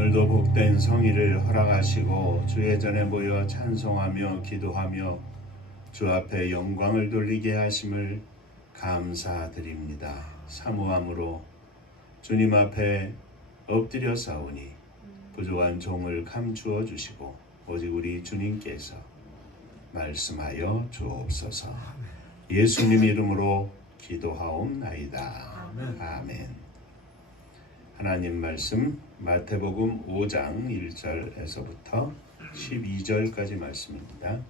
오늘도 복된 성의를 허락하시고 주의 전에 모여 찬송하며 기도하며 주 앞에 영광을 돌리게 하심을 감사드립니다. 사모함으로 주님 앞에 엎드려 싸우니 부족한 종을 감추어 주시고 오직 우리 주님께서 말씀하여 주옵소서. 예수님 이름으로 기도하옵나이다. 아멘. 하나님 말씀 마태복음 5장 1절에서부터 12절까지 말씀입니다.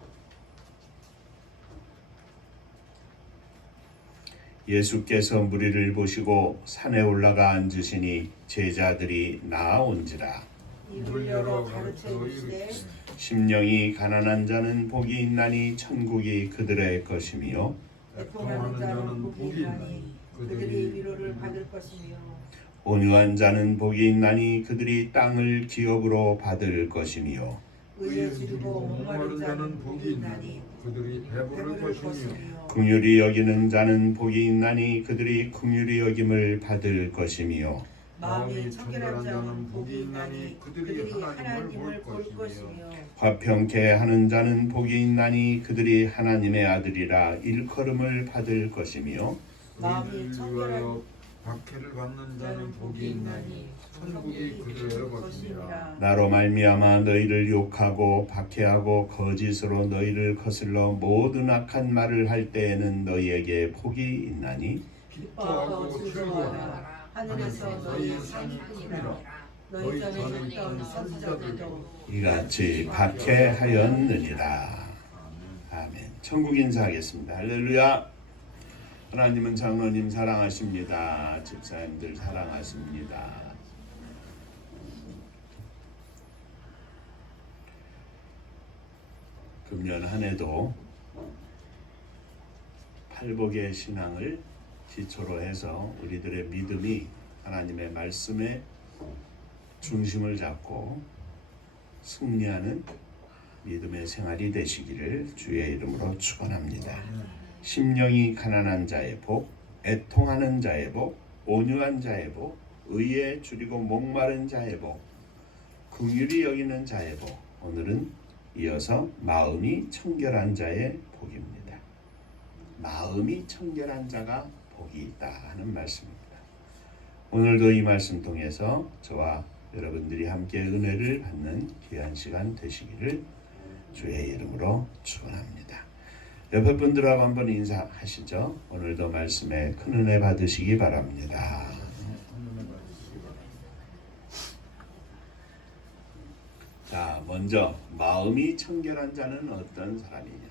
예수께서 무리를 보시고 산에 올라가 앉으시니 제자들이 나아온지라. 입을 열어 가르쳐 이르시되 심령이 가난한 자는 복이 있나니 천국이 그들의 것이며 애통하는 자는 복이 있나니 그들이 위로를 받을 것이며 온유한 자는 복이 있나니 그들이 땅을 기업으로 받을 것이며 의에 지르고 목마른 자는 복이 있나니 그들이 배부를 것이며 긍휼히 여기는 자는 복이 있나니 그들이 긍휼히 여김을 받을 것이며 마음이 청결한 자는 복이 있나니 그들이 하나님을 볼 것이며 화평케 하는 자는 복이 있나니 그들이 하나님의 아들이라 일컬음을 받을 것이며 마음이 청결한 박해를 받는 자는 복이 있나니 천국이 그들의 것이니라. 나로 말미암아 너희를 욕하고 박해하고 거짓으로 너희를 거슬러 모든 악한 말을 할 때에는 너희에게 복이 있나니 기뻐하고 즐거워하라. 하늘에서 너희의 상이 크니라. 너희 전에 있던 선지자들도 이같이 박해하였느니라. 아멘. 천국 인사하겠습니다. 할렐루야. 하나님은 장로님 사랑하십니다. 집사님들 사랑하십니다. 금년 한 해도 팔복의 신앙을 기초로 해서 우리들의 믿음이 하나님의 말씀에 중심을 잡고 승리하는 믿음의 생활이 되시기를 주의 이름으로 축원합니다. 심령이 가난한 자의 복, 애통하는 자의 복, 온유한 자의 복, 의에 줄이고 목마른 자의 복, 긍휼히 여기는 자의 복. 오늘은 이어서 마음이 청결한 자의 복입니다. 마음이 청결한 자가 복이 있다 하는 말씀입니다. 오늘도 이 말씀 통해서 저와 여러분들이 함께 은혜를 받는 귀한 시간 되시기를 주의 이름으로 축원합니다. 옆에 분들하고 한번 인사하시죠. 오늘도 말씀에 큰 은혜 받으시기 바랍니다. 자, 먼저 마음이 청결한 자는 어떤 사람이냐?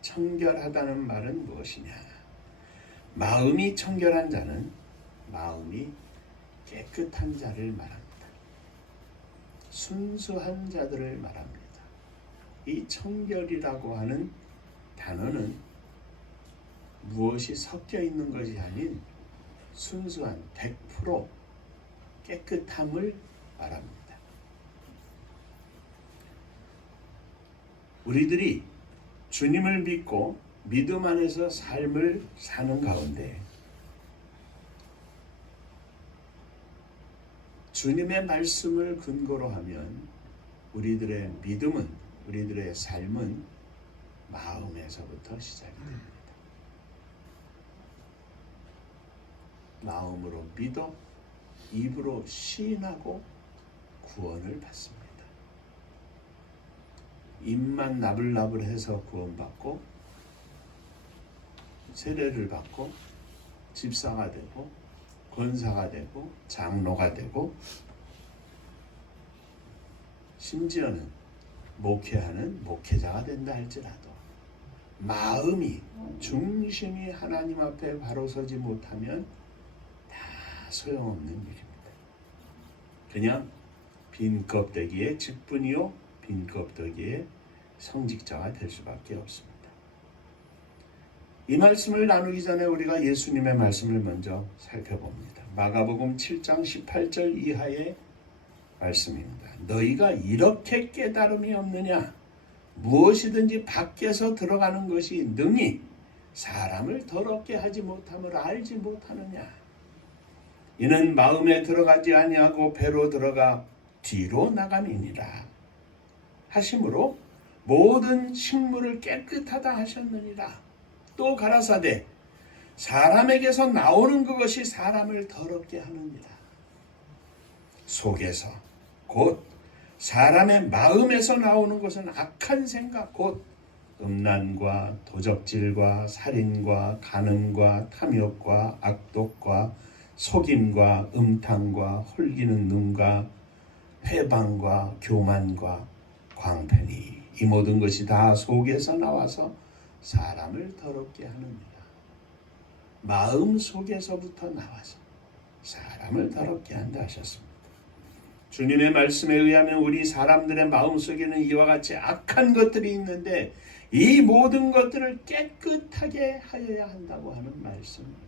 청결하다는 말은 무엇이냐? 마음이 청결한 자는 마음이 깨끗한 자를 말합니다. 순수한 자들을 말합니다. 이 청결이라고 하는 단어는 무엇이 섞여 있는 것이 아닌 순수한 100% 깨끗함을 말합니다. 우리들이 주님을 믿고 믿음 안에서 삶을 사는 가운데 주님의 말씀을 근거로 하면 우리들의 믿음은, 우리들의 삶은 마음에서부터 시작이 됩니다. 마음으로 믿어 입으로 시인하고 구원을 받습니다. 입만 나불나불해서 구원받고 세례를 받고 집사가 되고 권사가 되고 장로가 되고 심지어는 목회하는 목회자가 된다 할지라도 마음이 중심이 하나님 앞에 바로 서지 못하면 다 소용없는 일입니다. 그냥 빈 껍데기의 직분이요 빈 껍데기의 성직자가 될 수밖에 없습니다. 이 말씀을 나누기 전에 우리가 예수님의 말씀을 먼저 살펴봅니다. 마가복음 7장 18절 이하의 말씀입니다. 너희가 이렇게 깨달음이 없느냐? 무엇이든지 밖에서 들어가는 것이 능히 사람을 더럽게 하지 못함을 알지 못하느냐? 이는 마음에 들어가지 아니하고 배로 들어가 뒤로 나감이니라 하심으로 모든 식물을 깨끗하다 하셨느니라. 또 가라사대 사람에게서 나오는 그것이 사람을 더럽게 하느니라. 속에서 곧 사람의 마음에서 나오는 것은 악한 생각 곧 음란과 도적질과 살인과 간음과 탐욕과 악독과 속임과 음탕과 홀기는 눈과 회방과 교만과 광편이 이 모든 것이 다 속에서 나와서 사람을 더럽게 하느니라. 마음 속에서부터 나와서 사람을 더럽게 한다 하셨습니다. 주님의 말씀에 의하면 우리 사람들의 마음 속에는 이와 같이 악한 것들이 있는데 이 모든 것들을 깨끗하게 하여야 한다고 하는 말씀입니다.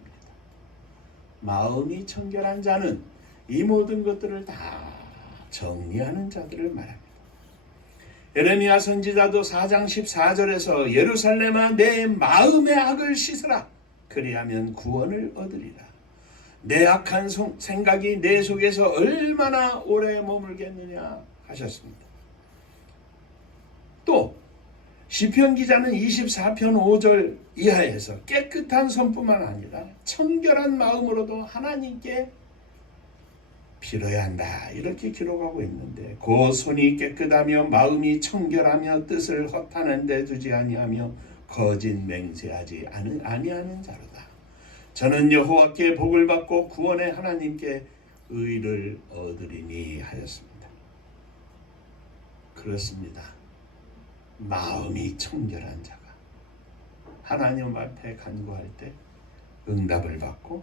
마음이 청결한 자는 이 모든 것들을 다 정리하는 자들을 말합니다. 예레미야 선지자도 4장 14절에서 예루살렘아 내 마음의 악을 씻으라 그리하면 구원을 얻으리라. 내 악한 생각이 내 속에서 얼마나 오래 머물겠느냐 하셨습니다. 또 시편 기자는 24편 5절 이하에서 깨끗한 손뿐만 아니라 청결한 마음으로도 하나님께 빌어야 한다 이렇게 기록하고 있는데 그 손이 깨끗하며 마음이 청결하며 뜻을 허탄한 데 두지 아니하며 거짓 맹세하지 아니하는 자로다. 저는 여호와께 복을 받고 구원의 하나님께 의를 얻으리니 하였습니다. 그렇습니다. 마음이 청결한 자가 하나님 앞에 간구할 때 응답을 받고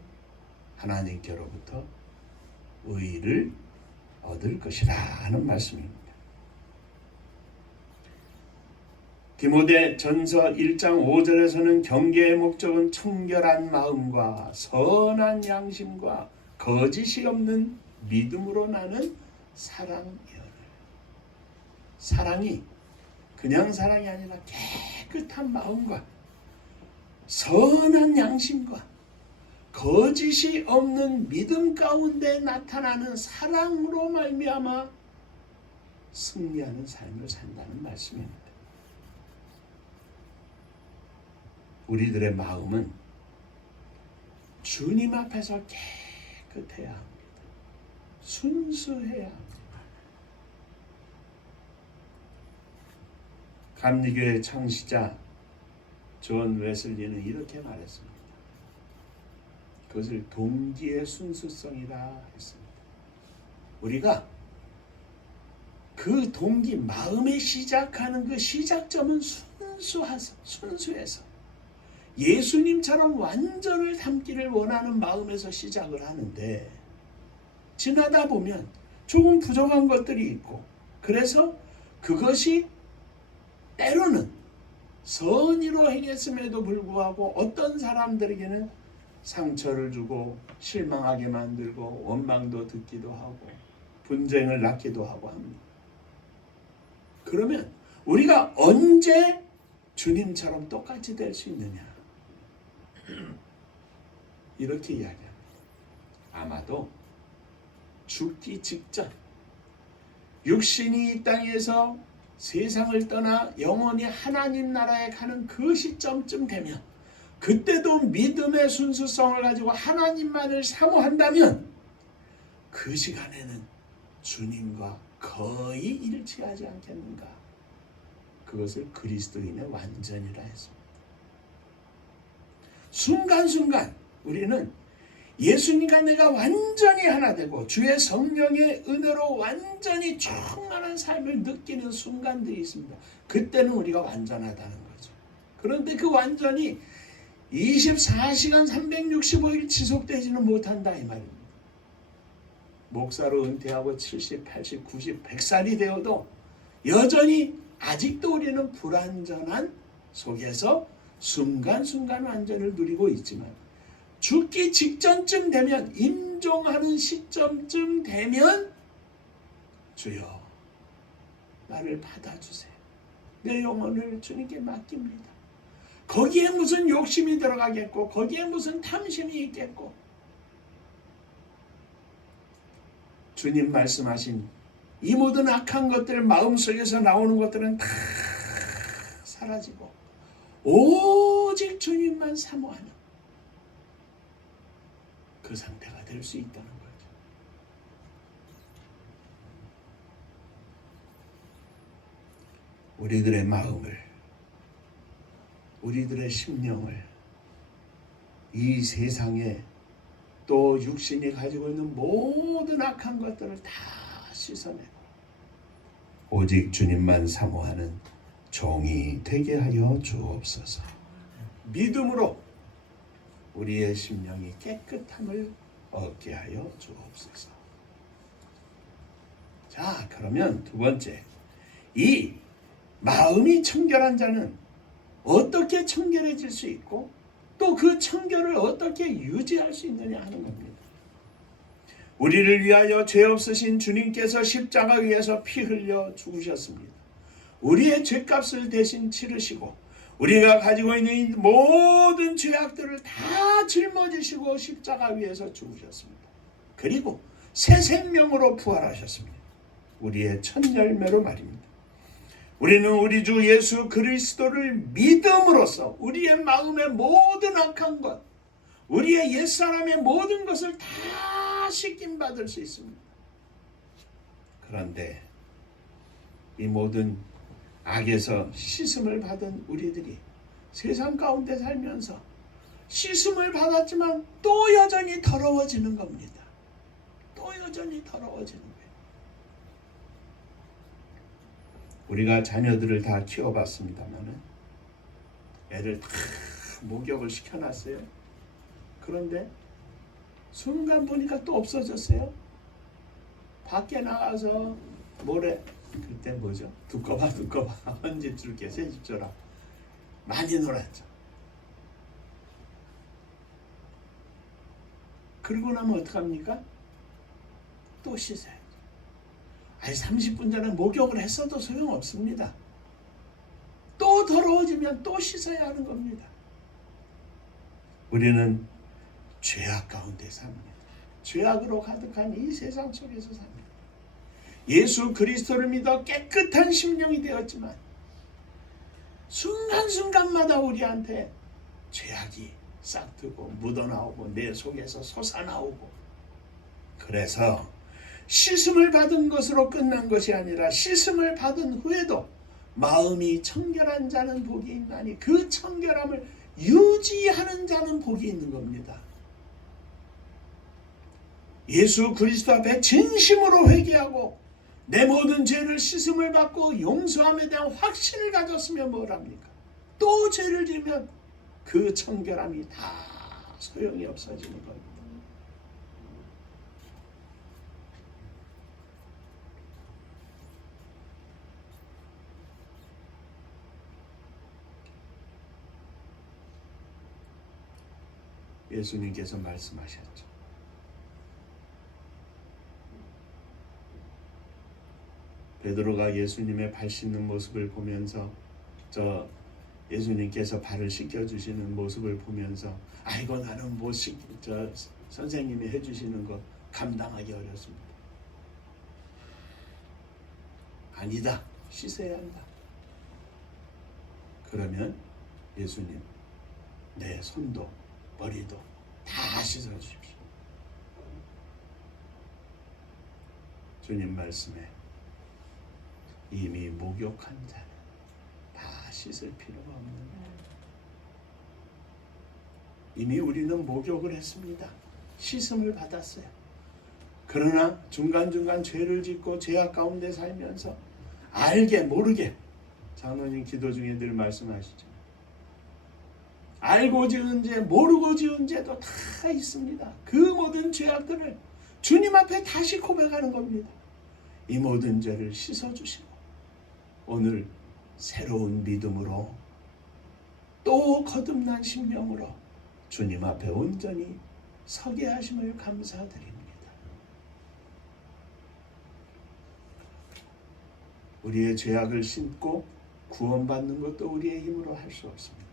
하나님께로부터 의를 얻을 것이라 하는 말씀입니다. 디모데 전서 1장 5절에서는 경계의 목적은 청결한 마음과 선한 양심과 거짓이 없는 믿음으로 나는 사랑이요. 사랑이 그냥 사랑이 아니라 깨끗한 마음과 선한 양심과 거짓이 없는 믿음 가운데 나타나는 사랑으로 말미암아 승리하는 삶을 산다는 말씀입니다. 우리들의 마음은 주님 앞에서 깨끗해야 합니다. 순수해야 합니다. 감리교의 창시자 존 웨슬리는 이렇게 말했습니다. 그것을 동기의 순수성이라 했습니다. 우리가 그 동기, 마음에 시작하는 그 시작점은 순수해서 예수님처럼 완전을 담기를 원하는 마음에서 시작을 하는데 지나다 보면 조금 부족한 것들이 있고 그래서 그것이 때로는 선의로 행했음에도 불구하고 어떤 사람들에게는 상처를 주고 실망하게 만들고 원망도 듣기도 하고 분쟁을 낳기도 하고 합니다. 그러면 우리가 언제 주님처럼 똑같이 될 수 있느냐? 이렇게 이야기합니다. 아마도 죽기 직전 육신이 이 땅에서 세상을 떠나 영원히 하나님 나라에 가는 그 시점쯤 되면 그때도 믿음의 순수성을 가지고 하나님만을 사모한다면 그 시간에는 주님과 거의 일치하지 않겠는가? 그것을 그리스도인의 완전이라 했습니다. 순간순간 우리는 예수님과 내가 완전히 하나 되고 주의 성령의 은혜로 완전히 충만한 삶을 느끼는 순간들이 있습니다. 그때는 우리가 완전하다는 거죠. 그런데 그 완전히 24시간 365일 지속되지는 못한다 이 말입니다. 목사로 은퇴하고 70, 80, 90, 100살이 되어도 여전히 아직도 우리는 불완전한 속에서 순간순간 완전을 누리고 있지만 죽기 직전쯤 되면 임종하는 시점쯤 되면 주여 나를 받아주세요. 내 영혼을 주님께 맡깁니다. 거기에 무슨 욕심이 들어가겠고 거기에 무슨 탐심이 있겠고 주님 말씀하신 이 모든 악한 것들, 마음속에서 나오는 것들은 다 사라지고 오직 주님만 사모하는 그 상태가 될 수 있다는 거죠. 우리들의 마음을, 우리들의 심령을 이 세상에 또 육신이 가지고 있는 모든 악한 것들을 다 씻어내고 오직 주님만 사모하는 종이 되게 하여 주옵소서. 믿음으로 우리의 심령이 깨끗함을 얻게 하여 주옵소서. 자, 그러면 두 번째, 이 마음이 청결한 자는 어떻게 청결해질 수 있고 또 그 청결을 어떻게 유지할 수 있느냐 하는 겁니다. 우리를 위하여 죄 없으신 주님께서 십자가 위에서 피 흘려 죽으셨습니다. 우리의 죄값을 대신 치르시고 우리가 가지고 있는 이 모든 죄악들을 다 짊어지시고 십자가 위에서 죽으셨습니다. 그리고 새 생명으로 부활하셨습니다. 우리의 첫 열매로 말입니다. 우리는 우리 주 예수 그리스도를 믿음으로써 우리의 마음의 모든 악한 것, 우리의 옛사람의 모든 것을 다 씻김받을 수 있습니다. 그런데 이 모든 악에서 씻음을 받은 우리들이 세상 가운데 살면서 씻음을 받았지만 또 여전히 더러워지는 겁니다. 또 여전히 더러워지는 거예요. 우리가 자녀들을 다 키워봤습니다만은 애를 다 목욕을 시켜놨어요. 그런데 순간 보니까 또 없어졌어요. 밖에 나가서 모래, 그때 뭐죠? 두꺼봐 헌집 줄게 새집 줘라. 많이 놀았죠. 그러고 나면 어떡합니까? 또 씻어요. 아니 30분 전에 목욕을 했어도 소용없습니다. 또 더러워지면 또 씻어야 하는 겁니다. 우리는 죄악 가운데 삽니다. 죄악으로 가득한 이 세상 속에서 삽니다. 예수 그리스도를 믿어 깨끗한 심령이 되었지만 순간순간마다 우리한테 죄악이 싹트고 묻어나오고 내 속에서 솟아나오고, 그래서 씻음을 받은 것으로 끝난 것이 아니라 씻음을 받은 후에도 마음이 청결한 자는 복이 있나니 그 청결함을 유지하는 자는 복이 있는 겁니다. 예수 그리스도 앞에 진심으로 회개하고 내 모든 죄를 씻음을 받고 용서함에 대한 확신을 가졌으면 뭘 합니까? 또 죄를 지으면 그 청결함이 다 소용이 없어지는 겁니다. 예수님께서 말씀하셨죠. 베드로가 예수님의 발 씻는 모습을 보면서 예수님께서 발을 씻겨주시는 모습을 보면서 아이고 나는 못 선생님이 해주시는 거 감당하기 어렵습니다. 아니다. 씻어야 한다. 그러면 예수님 내 손도 머리도 다 씻어주십시오. 주님 말씀에 이미 목욕한 자는 다 씻을 필요가 없는 거예요. 이미 우리는 목욕을 했습니다. 씻음을 받았어요. 그러나 중간중간 죄를 짓고 죄악 가운데 살면서 알게 모르게, 장로님 기도 중에 늘 말씀하시죠. 알고 지은 죄, 모르고 지은 죄도 다 있습니다. 그 모든 죄악들을 주님 앞에 다시 고백하는 겁니다. 이 모든 죄를 씻어주시고 오늘 새로운 믿음으로 또 거듭난 심령으로 주님 앞에 온전히 서게 하심을 감사드립니다. 우리의 죄악을 씻고 구원받는 것도 우리의 힘으로 할 수 없습니다.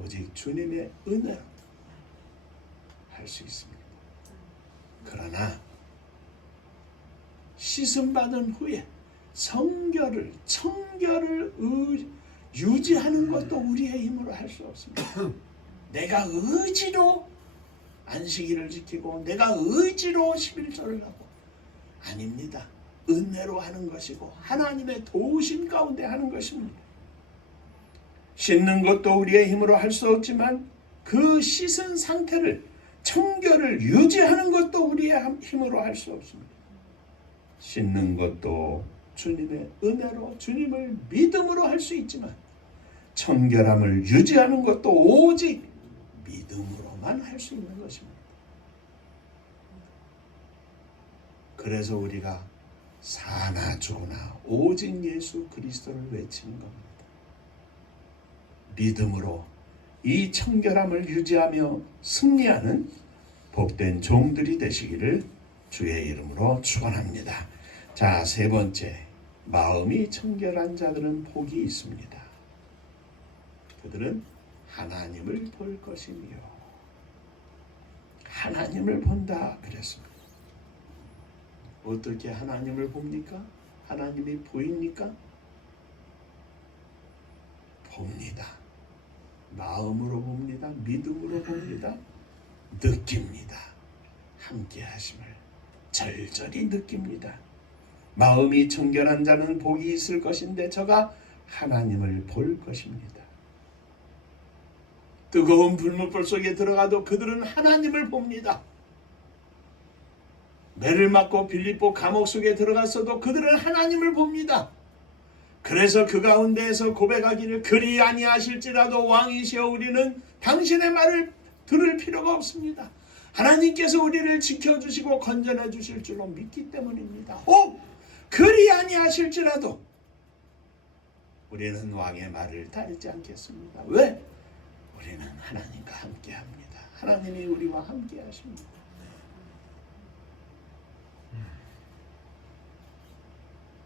오직 주님의 은혜로 할 수 있습니다. 그러나 씻음 받은 후에 청결을 유지하는 것도 우리의 힘으로 할 수 없습니다. 내가 의지로 안식일을 지키고 내가 의지로 11조를 하고 아닙니다. 은혜로 하는 것이고 하나님의 도우심 가운데 하는 것입니다. 씻는 것도 우리의 힘으로 할 수 없지만 그 씻은 상태를 청결을 유지하는 것도 우리의 힘으로 할 수 없습니다. 씻는 것도 주님의 은혜로 주님을 믿음으로 할 수 있지만 청결함을 유지하는 것도 오직 믿음으로만 할 수 있는 것입니다. 그래서 우리가 사나 죽으나 오직 예수 그리스도를 외치는 겁니다. 믿음으로 이 청결함을 유지하며 승리하는 복된 종들이 되시기를 주의 이름으로 축원합니다. 자, 세 번째, 마음이 청결한 자들은 복이 있습니다. 그들은 하나님을 볼 것이며 하나님을 본다 그랬습니다. 어떻게 하나님을 봅니까? 하나님이 보입니까? 봅니다. 마음으로 봅니다. 믿음으로 봅니다. 느낍니다. 함께 하심을 절절히 느낍니다. 마음이 청결한 자는 복이 있을 것인데 저가 하나님을 볼 것입니다. 뜨거운 불못불 속에 들어가도 그들은 하나님을 봅니다. 매를 맞고 빌립보 감옥 속에 들어갔어도 그들은 하나님을 봅니다. 그래서 그 가운데에서 고백하기를 그리 아니하실지라도 왕이시여 우리는 당신의 말을 들을 필요가 없습니다. 하나님께서 우리를 지켜주시고 건전해 주실 줄로 믿기 때문입니다. 혹 그리 아니하실지라도 우리는 왕의 말을 따르지 않겠습니다. 왜? 우리는 하나님과 함께합니다. 하나님이 우리와 함께 하십니다.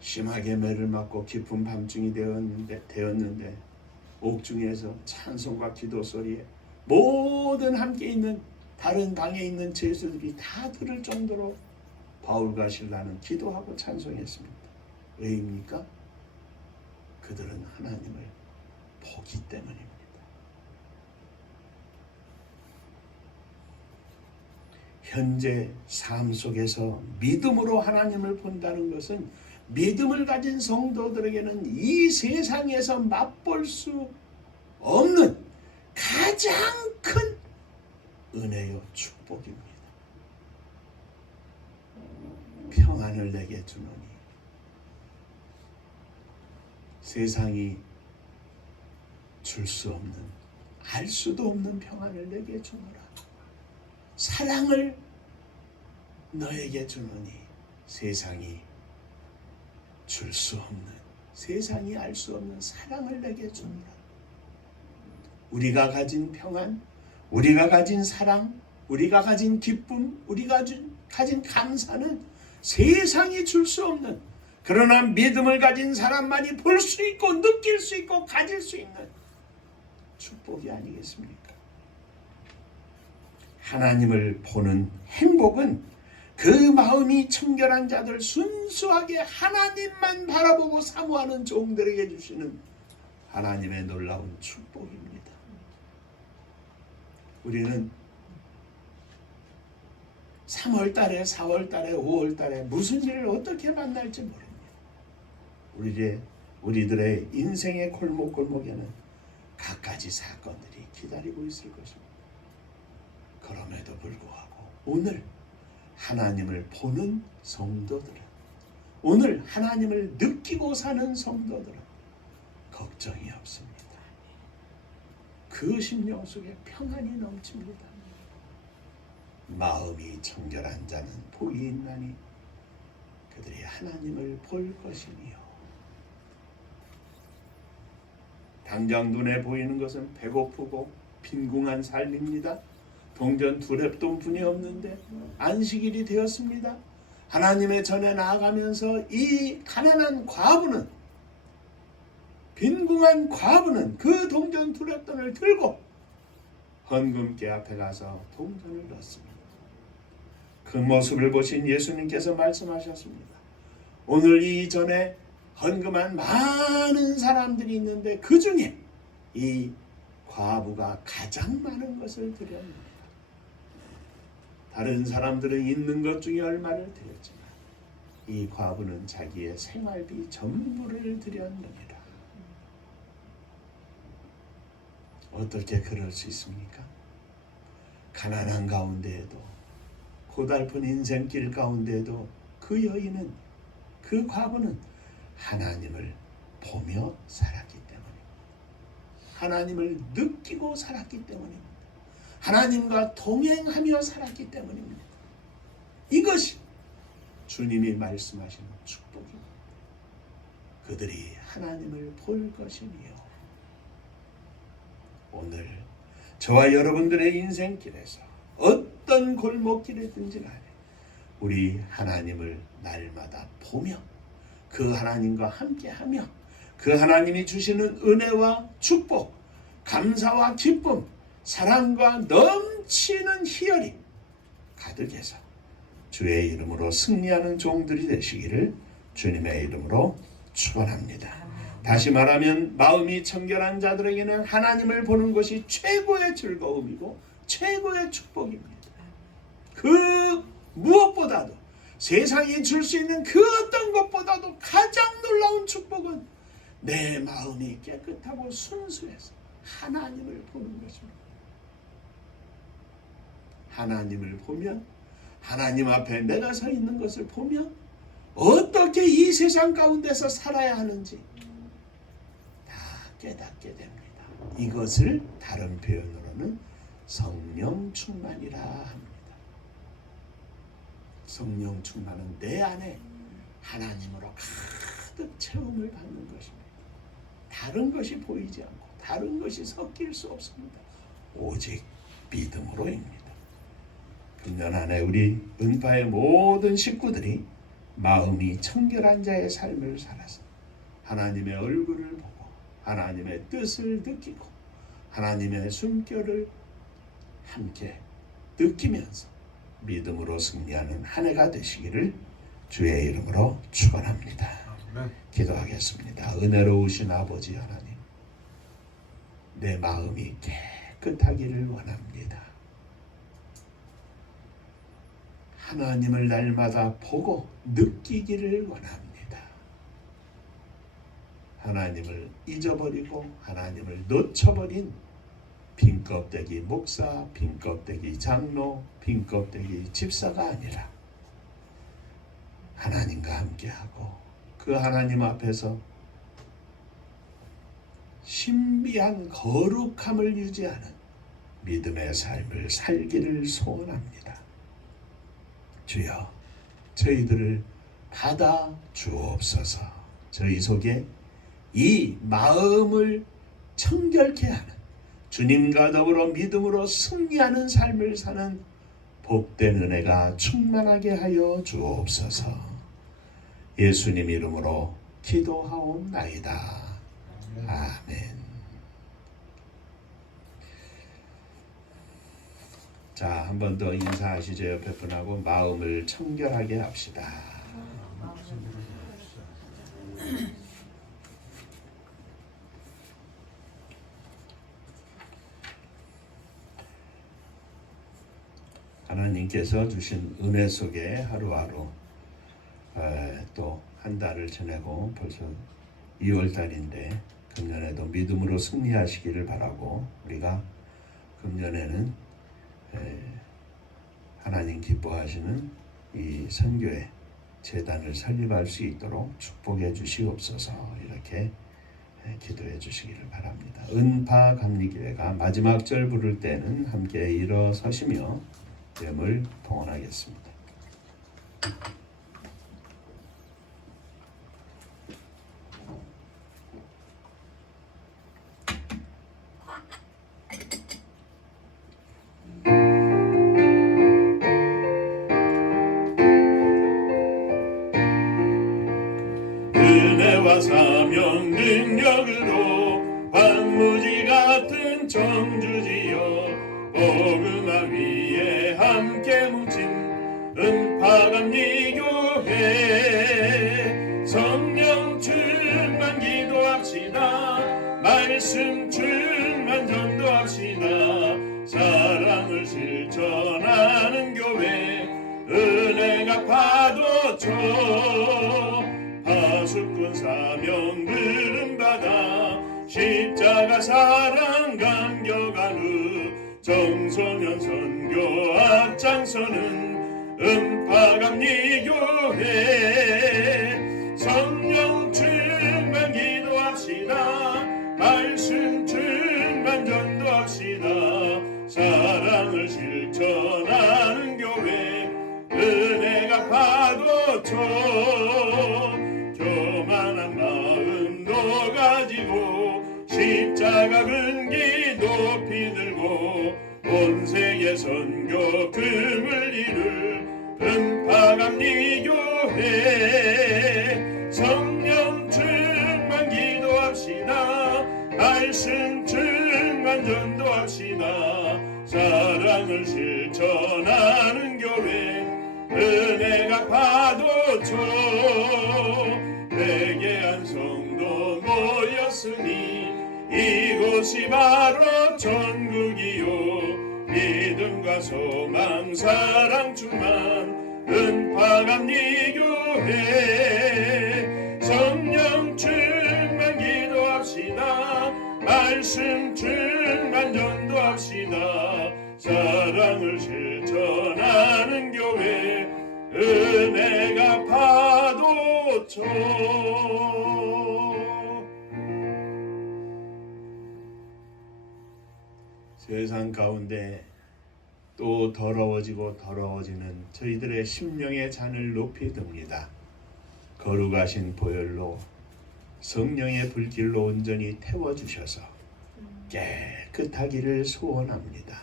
심하게 매를 맞고 깊은 밤중이 되었는데 옥중에서 찬송과 기도 소리에 모든 함께 있는 다른 방에 있는 죄수들이 다 들을 정도로 바울과 실라는 기도하고 찬송했습니다. 왜입니까? 그들은 하나님을 보기 때문입니다. 현재 삶 속에서 믿음으로 하나님을 본다는 것은 믿음을 가진 성도들에게는 이 세상에서 맛볼 수 없는 가장 큰 은혜요 축복입니다. 평안을 내게 주노니 세상이 줄 수 없는 알 수도 없는 평안을 내게 주노라. 사랑을 너에게 주노니 세상이 줄 수 없는 세상이 알 수 없는 사랑을 내게 주노라. 우리가 가진 평안, 우리가 가진 사랑, 우리가 가진 기쁨, 우리가 가진 감사는 세상이 줄 수 없는 그러나 믿음을 가진 사람만이 볼 수 있고 느낄 수 있고 가질 수 있는 축복이 아니겠습니까? 하나님을 보는 행복은 그 마음이 청결한 자들 순수하게 하나님만 바라보고 사모하는 종들에게 주시는 하나님의 놀라운 축복입니다. 우리는 3월달에 4월달에 5월달에 무슨 일을 어떻게 만날지 모릅니다. 우리들의 인생의 골목골목에는 갖가지 사건들이 기다리고 있을 것입니다. 그럼에도 불구하고 오늘 하나님을 보는 성도들은 오늘 하나님을 느끼고 사는 성도들은 걱정이 없습니다. 그 심령 속에 평안이 넘칩니다. 마음이 청결한 자는 복이 있나니 그들이 하나님을 볼 것이니요. 당장 눈에 보이는 것은 배고프고 빈궁한 삶입니다. 동전 두 랩돈 분이 없는데 안식일이 되었습니다. 하나님의 전에 나아가면서 이 가난한 과부는 빈궁한 과부는 그 동전 두 랩돈을 들고 헌금계 앞에 가서 동전을 넣었습니다. 그 모습을 보신 예수님께서 말씀하셨습니다. 오늘 이전에 헌금한 많은 사람들이 있는데 그 중에 이 과부가 가장 많은 것을 드렸습니다. 다른 사람들은 있는 것 중에 얼마를 드렸지만 이 과부는 자기의 생활비 전부를 드렸느니라. 어떻게 그럴 수 있습니까? 가난한 가운데에도 고달픈 인생길 가운데에도 그 여인은, 그 과부는 하나님을 보며 살았기 때문입니다. 하나님을 느끼고 살았기 때문입니다. 하나님과 동행하며 살았기 때문입니다. 이것이 주님이 말씀하시는 축복입니다. 그들이 하나님을 볼 것이니요. 오늘 저와 여러분들의 인생길에서 어떤 골목길이든지 간에 우리 하나님을 날마다 보며 그 하나님과 함께하며 그 하나님이 주시는 은혜와 축복, 감사와 기쁨, 사랑과 넘치는 희열이 가득해서 주의 이름으로 승리하는 종들이 되시기를 주님의 이름으로 축원합니다. 다시 말하면 마음이 청결한 자들에게는 하나님을 보는 것이 최고의 즐거움이고 최고의 축복입니다. 그 무엇보다도 세상이 줄 수 있는 그 어떤 것보다도 가장 놀라운 축복은 내 마음이 깨끗하고 순수해서 하나님을 보는 것입니다. 하나님을 보면, 하나님 앞에 내가 서 있는 것을 보면 어떻게 이 세상 가운데서 살아야 하는지 다 깨닫게 됩니다. 이것을 다른 표현으로는 성령 충만이라 합니다. 성령 충만은 내 안에 하나님으로 가득 체험을 받는 것입니다. 다른 것이 보이지 않고 다른 것이 섞일 수 없습니다. 오직 믿음으로입니다. 금년 안에 우리 은파의 모든 식구들이 마음이 청결한 자의 삶을 살아서 하나님의 얼굴을 보고 하나님의 뜻을 느끼고 하나님의 숨결을 함께 느끼면서 믿음으로 승리하는 한 해가 되시기를 주의 이름으로 축원합니다. 기도하겠습니다. 은혜로우신 아버지 하나님, 내 마음이 깨끗하기를 원합니다. 하나님을 날마다 보고 느끼기를 원합니다. 하나님을 잊어버리고 하나님을 놓쳐버린 빈껍데기 목사, 빈껍데기 장로, 빈껍데기 집사가 아니라 하나님과 함께하고 그 하나님 앞에서 신비한 거룩함을 유지하는 믿음의 삶을 살기를 소원합니다. 주여, 저희들을 받아 주옵소서. 저희 속에 이 마음을 청결케 하는 주님과 더불어 믿음으로 승리하는 삶을 사는 복된 은혜가 충만하게 하여 주옵소서. 예수님 이름으로 기도하옵나이다. 아멘. 자, 한 번 더 인사하시죠. 옆에 분하고 마음을 청결하게 합시다. 하나님께서 주신 은혜 속에 하루하루 또 한 달을 지내고 벌써 2월 달인데 금년에도 믿음으로 승리하시기를 바라고 우리가 금년에는 하나님 기뻐하시는 이 선교회 재단을 설립할 수 있도록 축복해 주시옵소서. 이렇게 기도해 주시기를 바랍니다. 은파 감리교회가 마지막 절 부를 때는 함께 일어서시며 예물 봉헌하겠습니다. 은혜와 사명 능력으로 방무지 같은 청주지여 복음화 위에 함께 뭉친 은파감리교회 말씀 충만 전도합시다. 사랑을 실천하는 교회 은혜가 파도쳐 파수꾼 사명 부름받아 십자가 사랑 감격하는 청소년 선교 앞장서는 은파감리 교회 성령 충만 기도합시다. 말씀 충만 전도합시다. 사랑을 실천하는 교회 은혜가 파도쳐 교만한 마음도 가지고 십자가 근기 높이 들고 온 세계 선교 금을 이룰 은파감리 교회 성령 충만 기도합시다. 말씀 충만 전도합시다. 사랑을 실천하는 교회 은혜가 파도쳐 회개한 성도 모였으니 이곳이 바로 천국이요 믿음과 소망 사랑 충만 은파감리 교회 성령 충만 기도합시다. 말씀 충만 전도합시다. 사랑을 실천하는 교회 은혜가 파도쳐 세상 가운데 또 더러워지고 더러워지는 저희들의 심령의 잔을 높이 듭니다. 거룩하신 보혈로 성령의 불길로 온전히 태워주셔서 깨끗하기를 소원합니다.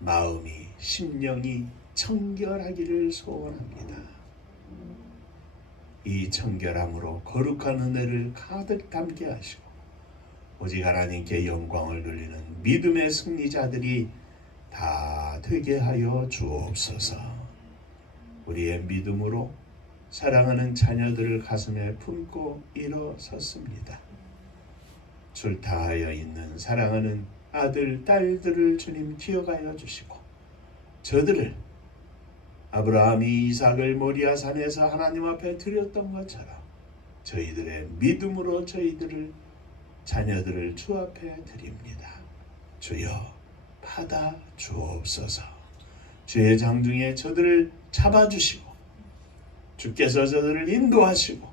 마음이 심령이 청결하기를 소원합니다. 이 청결함으로 거룩한 은혜를 가득 담게 하시고 오직 하나님께 영광을 돌리는 믿음의 승리자들이 다 되게 하여 주옵소서. 우리의 믿음으로 사랑하는 자녀들을 가슴에 품고 일어섰습니다. 출타하여 있는 사랑하는 아들, 딸들을 주님 기억하여 주시고 저들을 아브라함이 이삭을 모리아 산에서 하나님 앞에 드렸던 것처럼 저희들의 믿음으로 저희들을 자녀들을 주 앞에 드립니다. 주여 받아 주옵소서. 주의 장중에 저들을 잡아주시고 주께서 저들을 인도하시고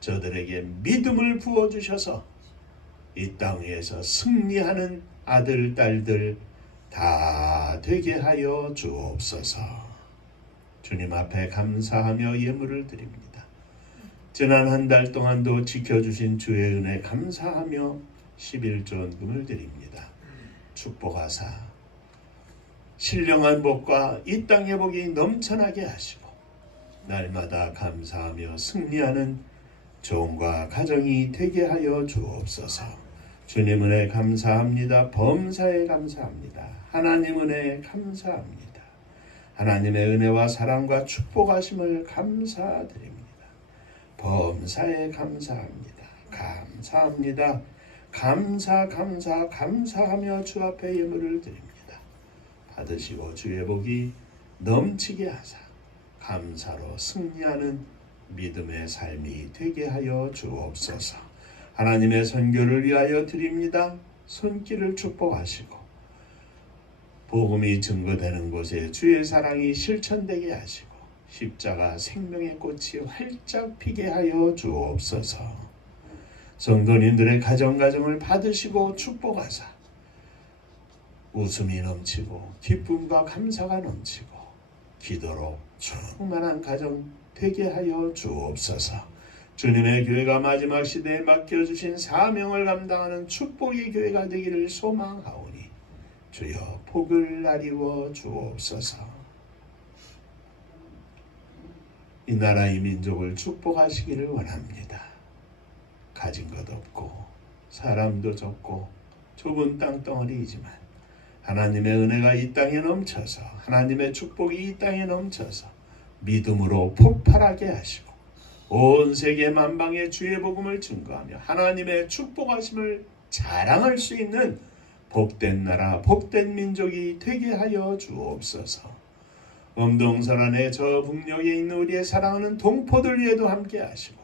저들에게 믿음을 부어주셔서 이 땅 위에서 승리하는 아들, 딸들 다 되게 하여 주옵소서. 주님 앞에 감사하며 예물을 드립니다. 지난 한 달 동안도 지켜주신 주의 은혜 감사하며 11조원금을 드립니다. 축복하사 신령한 복과 이 땅의 복이 넘쳐나게 하시고 날마다 감사하며 승리하는 종과 가정이 되게 하여 주옵소서. 주님 은혜 감사합니다. 범사에 감사합니다. 하나님 은혜 감사합니다. 하나님의 은혜와 사랑과 축복하심을 감사드립니다. 범사에 감사합니다. 감사합니다. 감사하며 주 앞에 예물을 드립니다. 받으시고 주의 복이 넘치게 하사 감사로 승리하는 믿음의 삶이 되게 하여 주옵소서. 하나님의 선교를 위하여 드립니다. 손길을 축복하시고 복음이 증거되는 곳에 주의 사랑이 실천되게 하시고 십자가 생명의 꽃이 활짝 피게 하여 주옵소서. 성도님들의 가정을 받으시고 축복하사 웃음이 넘치고 기쁨과 감사가 넘치고 기도로 충만한 가정 되게 하여 주옵소서. 주님의 교회가 마지막 시대에 맡겨주신 사명을 감당하는 축복의 교회가 되기를 소망하오니 주여 복을 나리워 주옵소서. 이 나라 이 민족을 축복하시기를 원합니다. 가진 것 없고 사람도 적고 좁은 땅덩어리이지만 하나님의 은혜가 이 땅에 넘쳐서 하나님의 축복이 이 땅에 넘쳐서 믿음으로 폭발하게 하시고 온 세계 만방에 주의 복음을 증거하며 하나님의 축복하심을 자랑할 수 있는 복된 나라, 복된 민족이 되게 하여 주옵소서. 엄동설안의 저 북녘에 있는 우리의 사랑하는 동포들 위에도 함께 하시고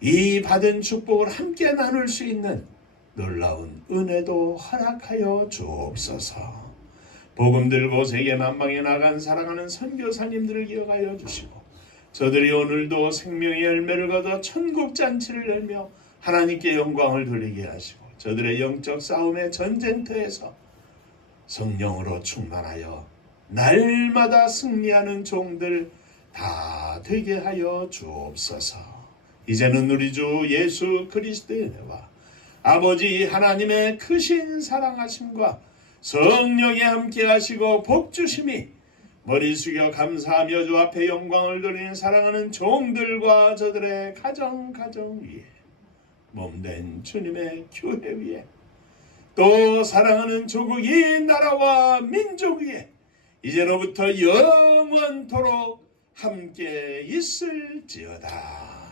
이 받은 축복을 함께 나눌 수 있는 놀라운 은혜도 허락하여 주옵소서. 복음 들고 세계 만방에 나간 사랑하는 선교사님들을 기억하여 주시고 저들이 오늘도 생명의 열매를 거둬 천국 잔치를 열며 하나님께 영광을 돌리게 하시고 저들의 영적 싸움의 전쟁터에서 성령으로 충만하여 날마다 승리하는 종들 다 되게 하여 주옵소서. 이제는 우리 주 예수 그리스도의 은혜와 아버지 하나님의 크신 사랑하심과 성령이 함께 하시고 복주심이 머리 숙여 감사하며 주 앞에 영광을 돌리는 사랑하는 종들과 저들의 가정 위에 몸된 주님의 교회 위에 또 사랑하는 조국 이 나라와 민족 위에 이제로부터 영원토록 함께 있을지어다.